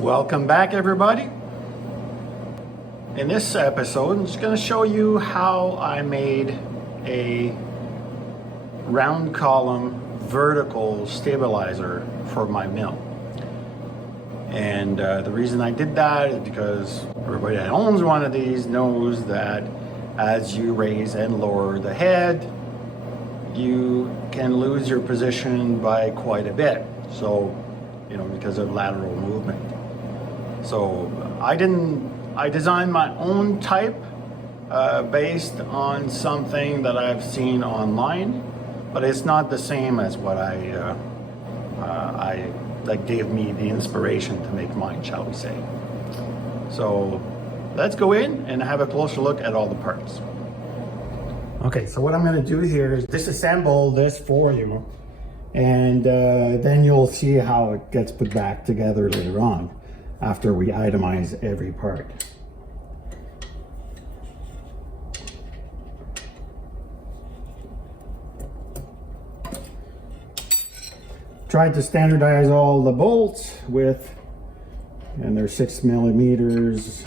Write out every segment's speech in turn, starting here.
Welcome back, everybody. In this episode, I'm just going to show you how I made a round column vertical stabilizer for my mill. And the reason I did that is because everybody that owns one of these knows that as you raise and lower the head, you can lose your position by quite a bit. So, because of lateral movement. So I designed my own type based on something that I've seen online, but it's not the same as what that gave me the inspiration to make mine, shall we say. So let's go in and have a closer look at all the parts. Okay, so what I'm going to do here is disassemble this for you, and then you'll see how it gets put back together later on after we itemize every part. Tried to standardize all the bolts and they're 6 millimeters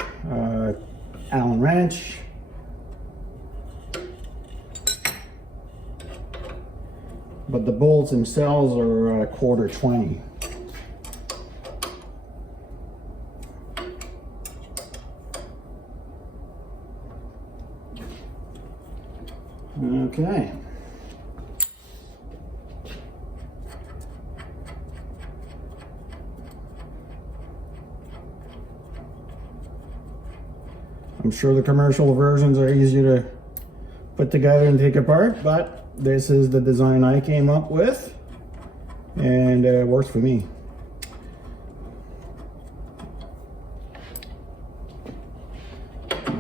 Allen wrench. But the bolts themselves are quarter 20. Okay. I'm sure the commercial versions are easier to put together and take apart, but this is the design I came up with, and it works for me.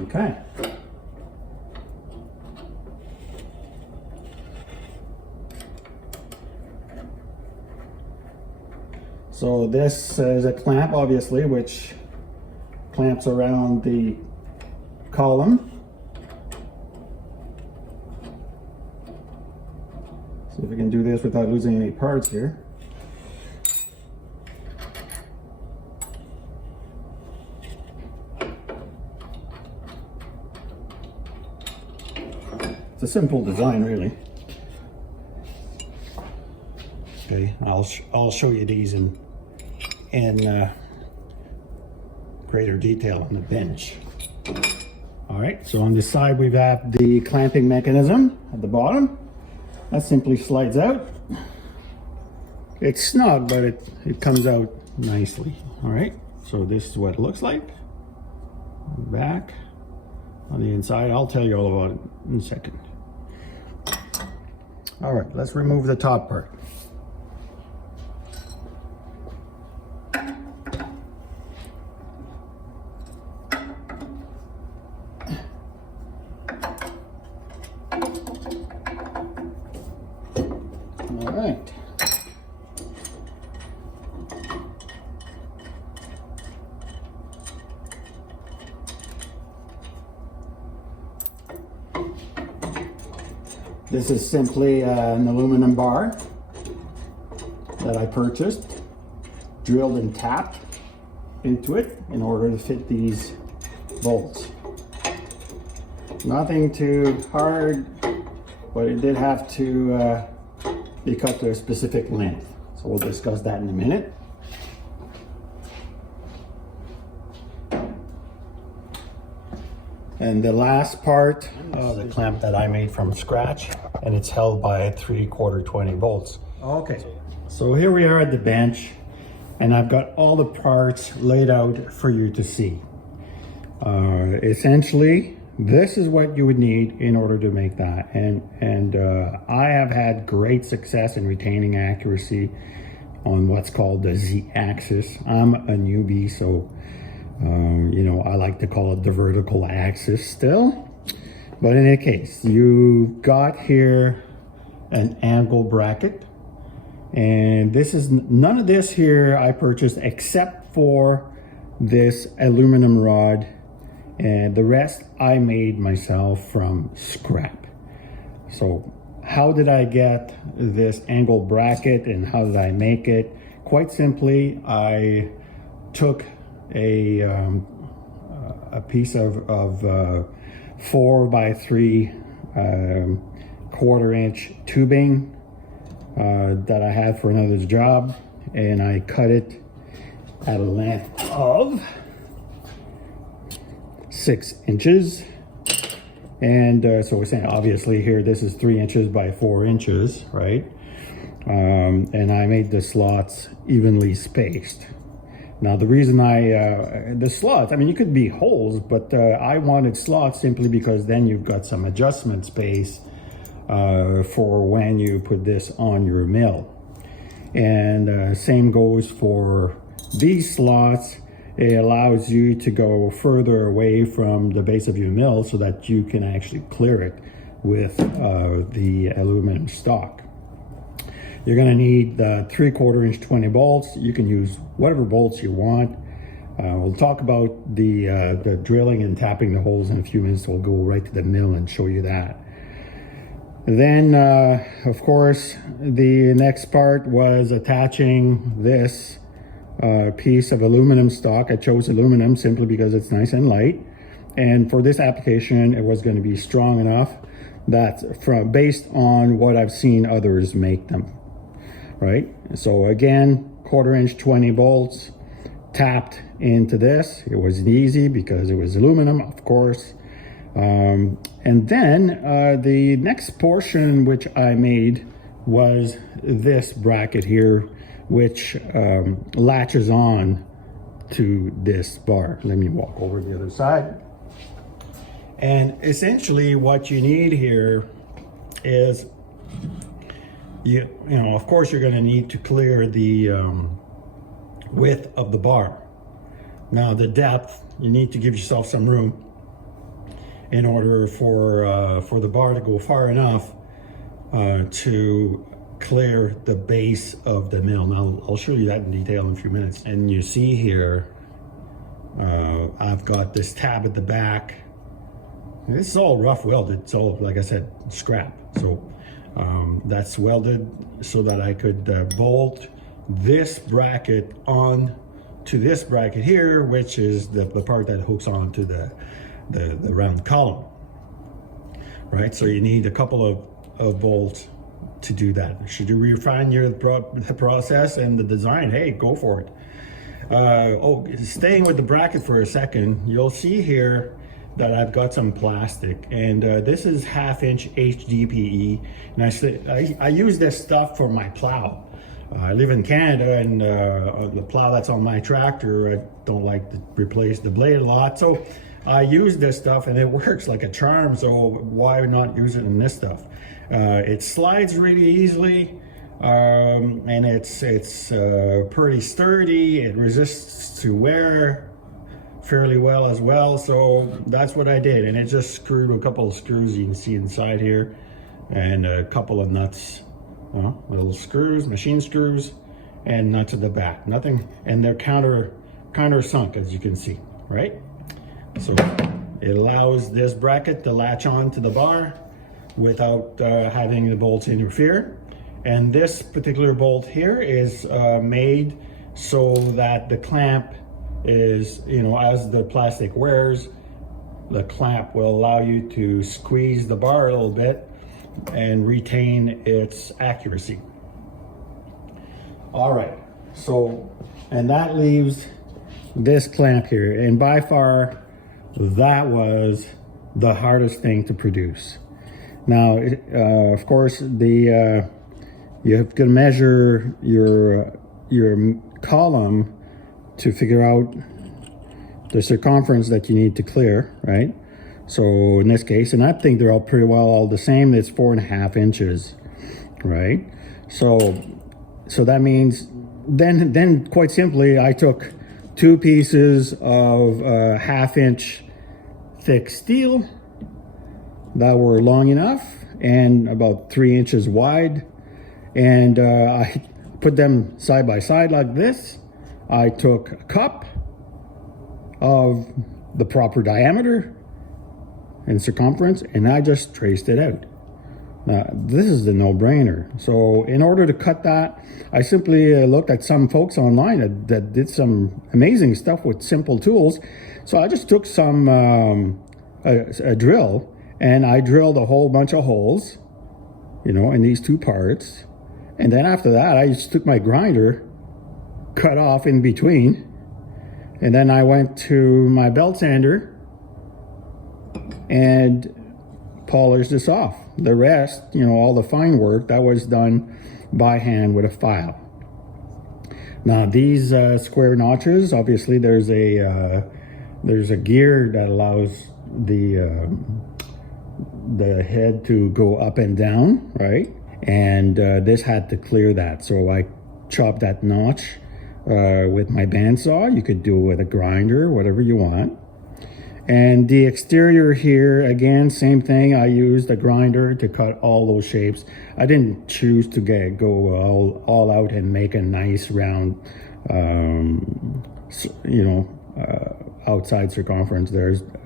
Okay. So this is a clamp, obviously, which clamps around the column. See if we can do this without losing any parts here. It's a simple design, really. Okay, I'll show you these in greater detail on the bench. All right, so on this side we have the clamping mechanism at the bottom. That simply slides out. It's snug, but it comes out nicely. All right, so this is what it looks like. Back on the inside, I'll tell you all about it in a second. All right, let's remove the top part. All right. This is simply an aluminum bar that I purchased, drilled and tapped into it in order to fit these bolts. Nothing too hard, but it did have to be cut to a specific length. So we'll discuss that in a minute. And the last part of the clamp that I made from scratch, and it's held by 3/4 20 bolts. Okay, so here we are at the bench, and I've got all the parts laid out for you to see. Essentially, this is what you would need in order to make that, and I have had great success in retaining accuracy on what's called the Z-axis. I'm a newbie, so I like to call it the vertical axis still. But in any case, you got here an angle bracket, and this is none of this here I purchased except for this aluminum rod, and the rest I made myself from scrap. So how did I get this angle bracket and how did I make it? Quite simply, I took a piece of 4 by 3 1/4-inch tubing that I had for another job, and I cut it at a length of 6 inches. And so we're saying, obviously here, this is 3 inches by 4 inches, right? And I made the slots evenly spaced. Now the reason the slots, I mean, you could be holes, but I wanted slots simply because then you've got some adjustment space for when you put this on your mill. And same goes for these slots. It allows you to go further away from the base of your mill so that you can actually clear it with the aluminum stock. You're going to need 3/4-inch 20 bolts. You can use whatever bolts you want. We'll talk about the drilling and tapping the holes in a few minutes. So we'll go right to the mill and show you that. Then, of course, the next part was attaching this piece of aluminum stock. I chose aluminum simply because it's nice and light. And for this application, it was going to be strong enough that based on what I've seen others make them. Right? So again, 1/4-inch 20 bolts tapped into this. It was easy because it was aluminum, of course. And then the next portion which I made was this bracket here, which latches on to this bar. Let me walk over to the other side. And essentially what you need here is you know, of course, you're going to need to clear the width of the bar. Now, the depth, you need to give yourself some room in order for the bar to go far enough to clear the base of the mill. Now, I'll show you that in detail in a few minutes. And you see here, I've got this tab at the back. This is all rough welded. It's all, like I said, scrap. So that's welded so that I could bolt this bracket on to this bracket here, which is the part that hooks on to the round column, right? So you need a couple of bolts to do that. Should you refine the process and the design, hey, go for it. Staying with the bracket for a second, you'll see here that I've got some plastic, and this is 1/2-inch HDPE, and I use this stuff for my plow. I live in Canada, and the plow that's on my tractor, I don't like to replace the blade a lot, so I use this stuff and it works like a charm. So why not use it in this stuff? It slides really easily, and it's pretty sturdy. It resists to wear fairly well as well. So that's what I did, and it just screwed a couple of screws you can see inside here, and a couple of nuts, little screws, machine screws, and nuts at the back. Nothing, and they're counter sunk, as you can see, right? So it allows this bracket to latch on to the bar without having the bolts interfere. And this particular bolt here is made so that the clamp is, as the plastic wears, the clamp will allow you to squeeze the bar a little bit and retain its accuracy. All right, so, and that leaves this clamp here, and by far that was the hardest thing to produce. Now, of course, you have to measure your column to figure out the circumference that you need to clear, right? So in this case, and I think they're all pretty well all the same, it's 4.5 inches, right? So that means then quite simply, I took 2 pieces of 1/2-inch thick steel that were long enough and about 3 inches wide, and I put them side by side like this. I took a cup of the proper diameter and circumference, and I just traced it out. Now, this is the no-brainer. So in order to cut that, I simply looked at some folks online that did some amazing stuff with simple tools. So I just took a drill, and I drilled a whole bunch of holes, in these two parts. And then after that, I just took my grinder, cut off in between, and then I went to my belt sander and polished this off. The rest, all the fine work, that was done by hand with a file. Now these square notches, obviously there's a gear that allows the head to go up and down, right? And this had to clear that, so I chopped that notch with my bandsaw. You could do it with a grinder, whatever you want. And the exterior here, again, same thing. I used a grinder to cut all those shapes. I didn't choose to go all out and make a nice round, outside circumference.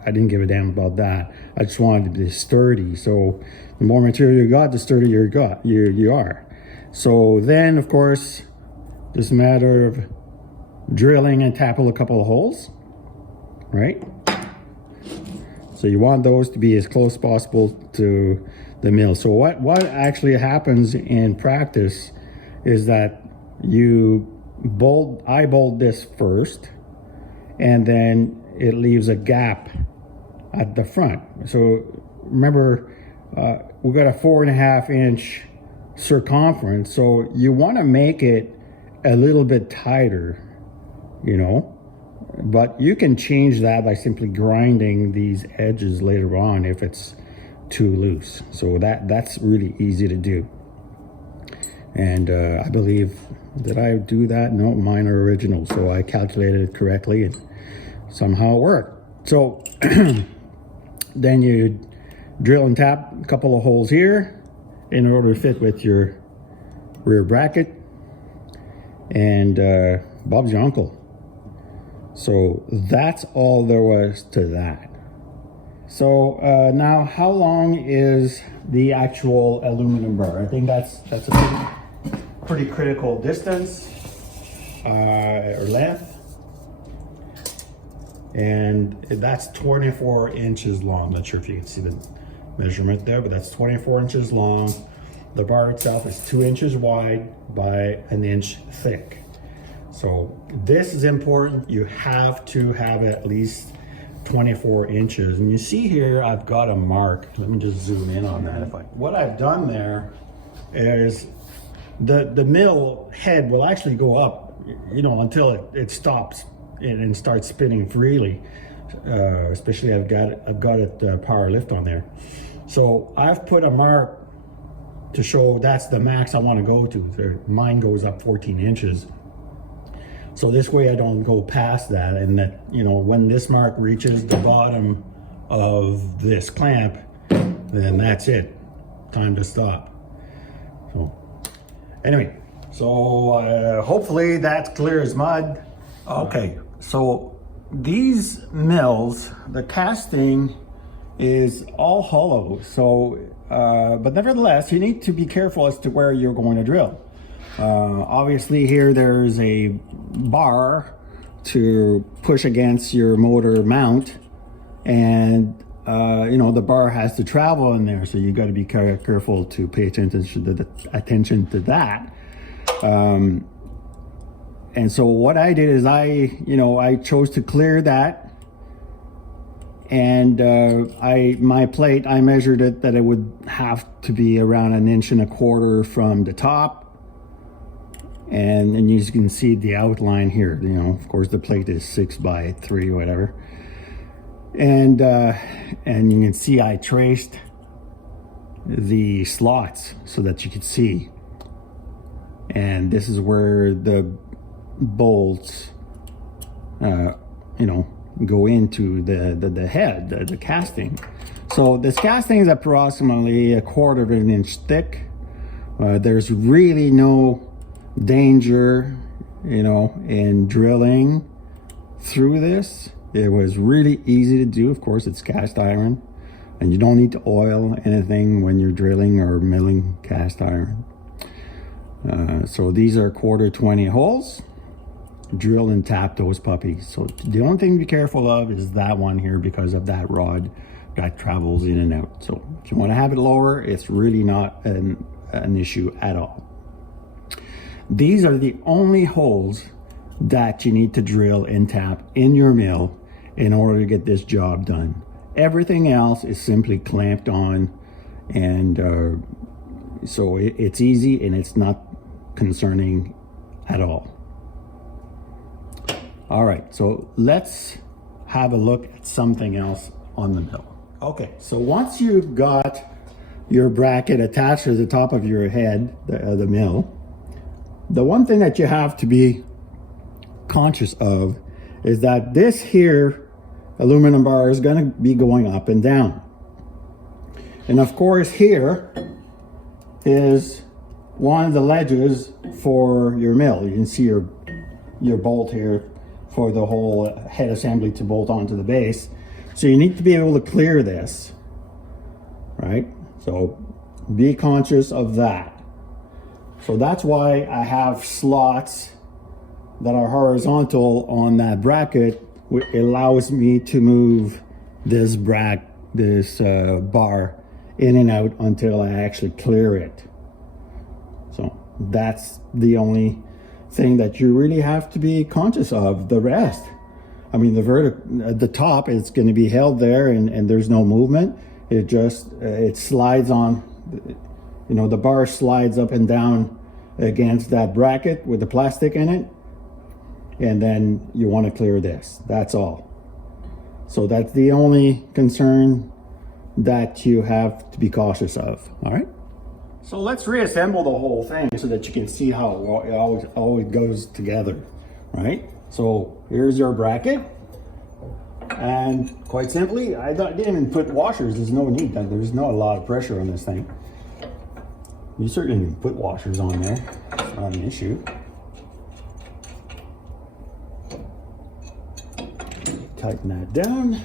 I didn't give a damn about that. I just wanted it to be sturdy. So the more material you got, the sturdier you are. So then, of course, just a matter of drilling and tapping a couple of holes, right? So you want those to be as close as possible to the mill. So what actually happens in practice is that I bolt this first, and then it leaves a gap at the front. So remember, we got a 4.5 inch circumference, so you want to make it a little bit tighter, but you can change that by simply grinding these edges later on if it's too loose. So that's really easy to do. And I believe, did I do that? No, mine are original, so I calculated it correctly and somehow it worked. So then you drill and tap a couple of holes here in order to fit with your rear bracket, and Bob's your uncle. So that's all there was to that. So now, how long is the actual aluminum bar? I think that's a pretty critical distance or length, and that's 24 inches long. Not sure if you can see the measurement there, but that's 24 inches long. The bar itself is 2 inches wide by 1 inch thick. So this is important. You have to have at least 24 inches. And you see here, I've got a mark. Let me just zoom in on that. What I've done there is the mill head will actually go up, until it stops and starts spinning freely. Especially I've got it power lift on there. So I've put a mark to show that's the max I want to go to. Mine goes up 14 inches. So this way I don't go past that, and that, when this mark reaches the bottom of this clamp, then that's it. Time to stop. So anyway, hopefully that's clear as mud. Okay, so these mills, the casting is all hollow. So, but nevertheless, you need to be careful as to where you're going to drill. Obviously here there's a bar to push against your motor mount, and the bar has to travel in there, so you got to be careful to pay attention to that. And so what I did is I chose to clear that, and my plate, I measured it that it would have to be around 1.25 inches from the top. And you can see the outline here. Of course, the plate is 6 by 3, whatever. And you can see I traced the slots so that you could see. And this is where the bolts, go into the head, the casting. So this casting is approximately 1/4 inch thick. There's really no danger, in drilling through this. It was really easy to do. Of course, it's cast iron. And you don't need to oil anything when you're drilling or milling cast iron. So these are 1/4 holes. Drill and tap those puppies. So the only thing to be careful of is that one here because of that rod that travels in and out. So if you want to have it lower, it's really not an issue at all. These are the only holes that you need to drill and tap in your mill in order to get this job done. Everything else is simply clamped on, and so it's easy and it's not concerning at all. All right, so let's have a look at something else on the mill. Okay, so once you've got your bracket attached to the top of your head, the mill, the one thing that you have to be conscious of is that this here aluminum bar is going to be going up and down. And of course here is one of the ledges for your mill. You can see your bolt here for the whole head assembly to bolt onto the base. So you need to be able to clear this, right? So be conscious of that. So that's why I have slots that are horizontal on that bracket, which allows me to move this bar in and out until I actually clear it. So that's the only thing that you really have to be conscious of. The rest, I mean, the top is going to be held there, and there's no movement. It slides on, you know, the bar slides up and down against that bracket with the plastic in it, and then you want to clear this. That's all. So that's the only concern that you have to be cautious of. All right. So let's reassemble the whole thing so that you can see how it always goes together, right? So here's your bracket, and quite simply, I didn't even put washers. There's no need. There's not a lot of pressure on this thing. You certainly can put washers on there. It's not an issue. Tighten that down.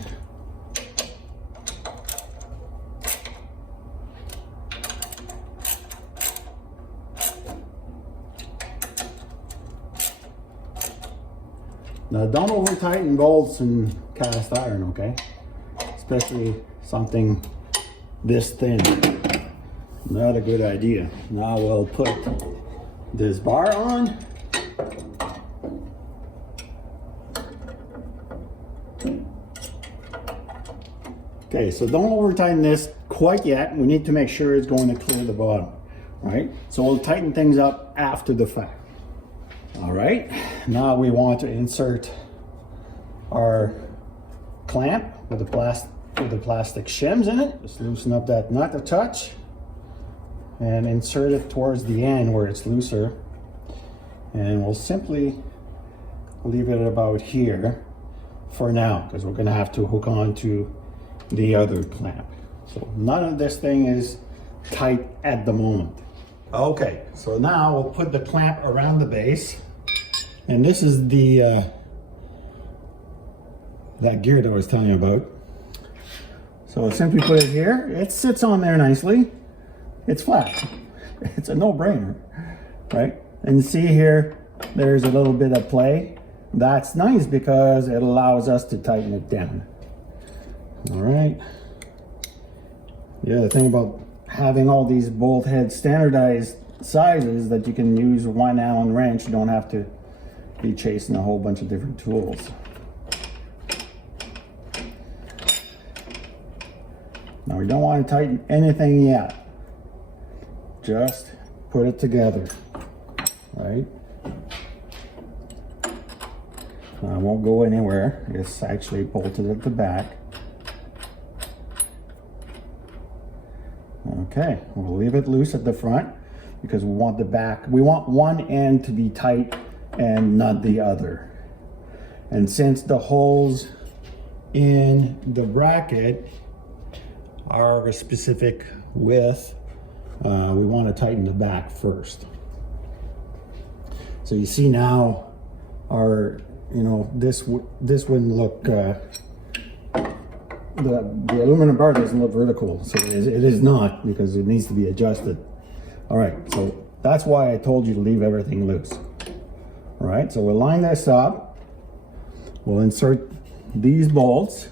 Now don't over tighten bolts and cast iron, okay? Especially something this thin. Not a good idea. Now we'll put this bar on. Okay, so don't over tighten this quite yet. We need to make sure it's going to clear the bottom, right? So we'll tighten things up after the fact. All right, now we want to insert our clamp with the plastic shims in it. Just loosen up that nut a touch and insert it towards the end where it's looser. And we'll simply leave it about here for now, because we're gonna have to hook on to the other clamp. So none of this thing is tight at the moment. Okay, so now we'll put the clamp around the base. And this is the that gear that I was telling you about. So I'll simply put it here. It sits on there nicely. It's flat. It's a no-brainer, right? And you see here, there's a little bit of play. That's nice because it allows us to tighten it down. All right. The other thing about having all these bolt head standardized sizes that you can use 1 Allen wrench. You don't have to be chasing a whole bunch of different tools. Now we don't want to tighten anything yet. Just put it together, right? Now it won't go anywhere. It's actually bolted at the back. Okay, we'll leave it loose at the front because we want the back. We want one end to be tight and not the other. And since the holes in the bracket are a specific width, we want to tighten the back first. So you see now our, you know, this wouldn't look the aluminum bar doesn't look vertical, so it is not, because it needs to be adjusted. All right, so that's why I told you to leave everything loose. All right, so we'll line this up. We'll insert these bolts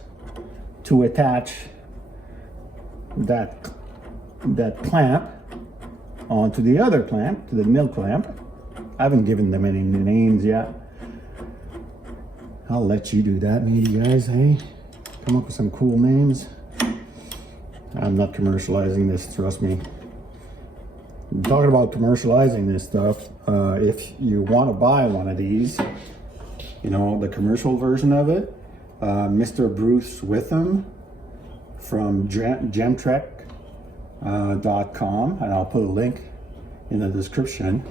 to attach that clamp onto the other clamp, to the mill clamp. I haven't given them any names yet. I'll let you do that, maybe, guys, hey? Come up with some cool names. I'm not commercializing this, trust me. I'm talking about commercializing this stuff. If you want to buy one of these, you know, the commercial version of it, Mr. Bruce Witham from gemtrek.com, and I'll put a link in the description.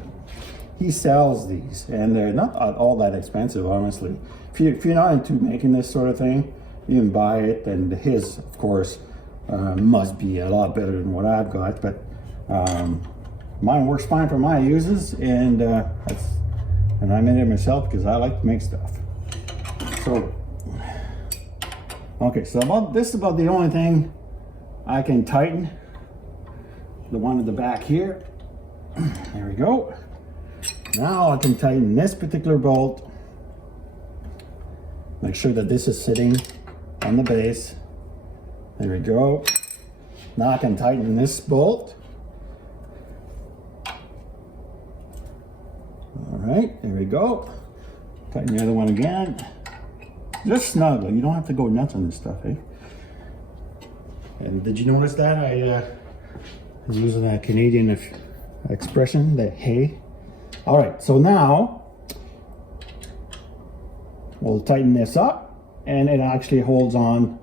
He sells these, and they're not all that expensive, honestly. If you're not into making this sort of thing, you can buy it, and his, of course, must be a lot better than what I've got, but mine works fine for my uses, and I made it myself because I like to make stuff. So, okay, so this is about the only thing I can tighten. The one at the back here. There we go. Now I can tighten this particular bolt. Make sure that this is sitting on the base. There we go. Now I can tighten this bolt. All right, there we go. Tighten the other one again. Just snugly. You don't have to go nuts on this stuff, eh? And did you notice that I was using a Canadian expression, that hey? All right, so now we'll tighten this up, and it actually holds on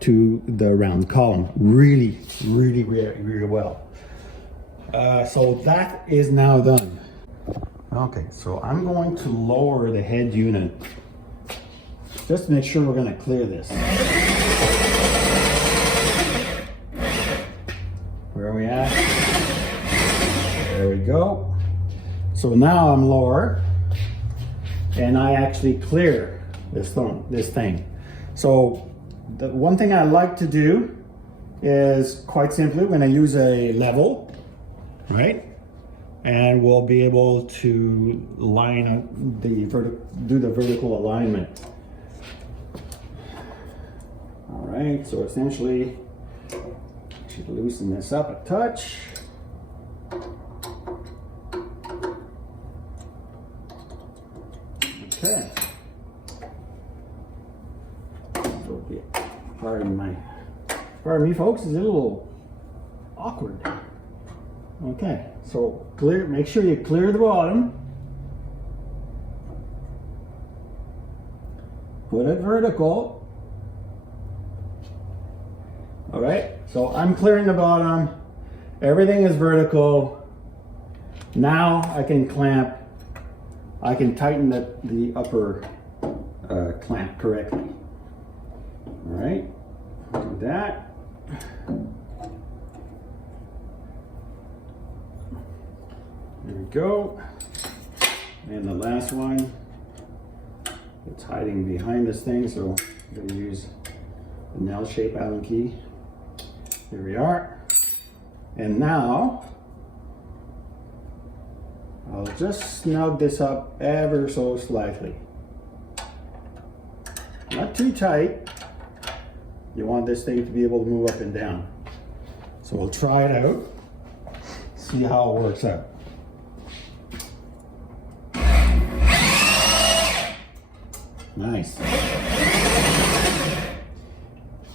to the round column really well. So that is now done. Okay, so I'm going to lower the head unit just to make sure we're going to clear this. Where are we at? There we go. So now I'm lower, and I actually clear this thing. So the one thing I like to do is, quite simply, when I use a level, right? And we'll be able to line up do the vertical alignment. All right, so essentially, I should loosen this up a touch. Okay. Pardon me, folks, it's a little awkward. Okay, so make sure you clear the bottom. Put it vertical. All right, so I'm clearing the bottom. Everything is vertical. Now I can clamp. I can tighten the upper clamp correctly. All right, do that. There we go. And the last one, it's hiding behind this thing, so I'm going to use the nail shape Allen key. Here we are. And now I'll just snug this up ever so slightly. Not too tight. You want this thing to be able to move up and down. So we'll try it out, see how it works out. Nice.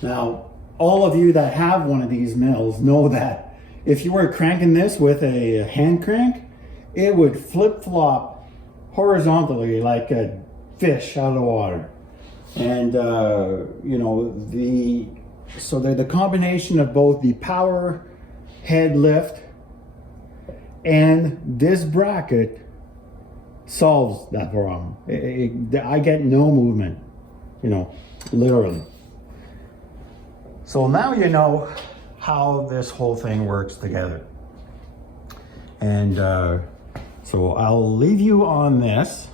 Now, all of you that have one of these mills know that if you were cranking this with a hand crank, it would flip-flop horizontally like a fish out of the water. And you know, so they're the combination of both the power head lift and this bracket solves that problem. I get no movement, you know, literally. So now you know how this whole thing works together. And so I'll leave you on this.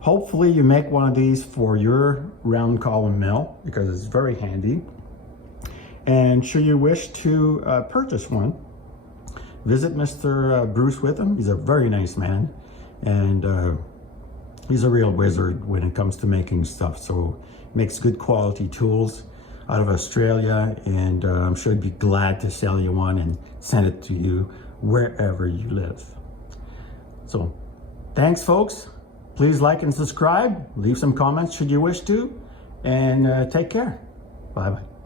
Hopefully you make one of these for your round column mill, because it's very handy. And should you wish to purchase one, visit Mr. Bruce Witham. He's a very nice man, and he's a real wizard when it comes to making stuff. So makes good quality tools out of Australia, and I'm sure he'd be glad to sell you one and send it to you wherever you live. So thanks, folks. Please like and subscribe. Leave some comments should you wish to, and take care. Bye-bye.